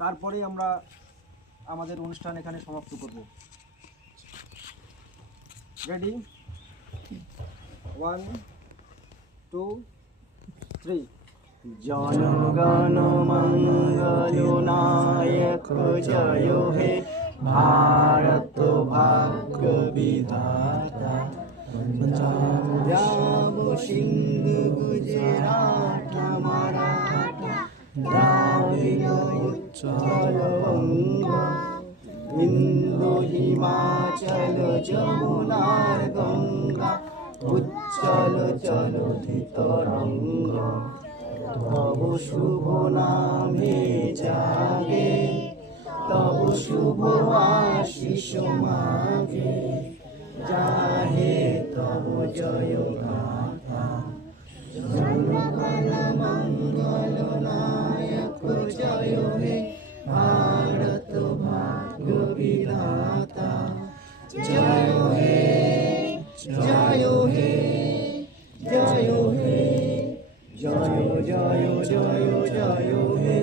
তারপরেই আমরা আমাদের অনুষ্ঠান এখানে সমাপ্ত করব। রেডি, 1 2 3। জনগণ মঙ্গলনায়ক জয় হে ভারত ভাগ্য বিধাতা। পঞ্জাব সিন্ধু গুজরাট মারাঠা দ্রাবিড় উচ্চল বঙ্গ বিন্দু হিমাচল যমুনার গঙ্গা উচ্চল চলতি তরঙ্গ। তব শুভ নামে জাগে তব শুভ আশিস মাগে যাহে তব জয় গাথা। জনগণ মঙ্গল নায়ক জয় হে ভারত ভাগ্য বিধাতা। জয় হে জয় হে জয় হে জয় জয় জয় জয় হে।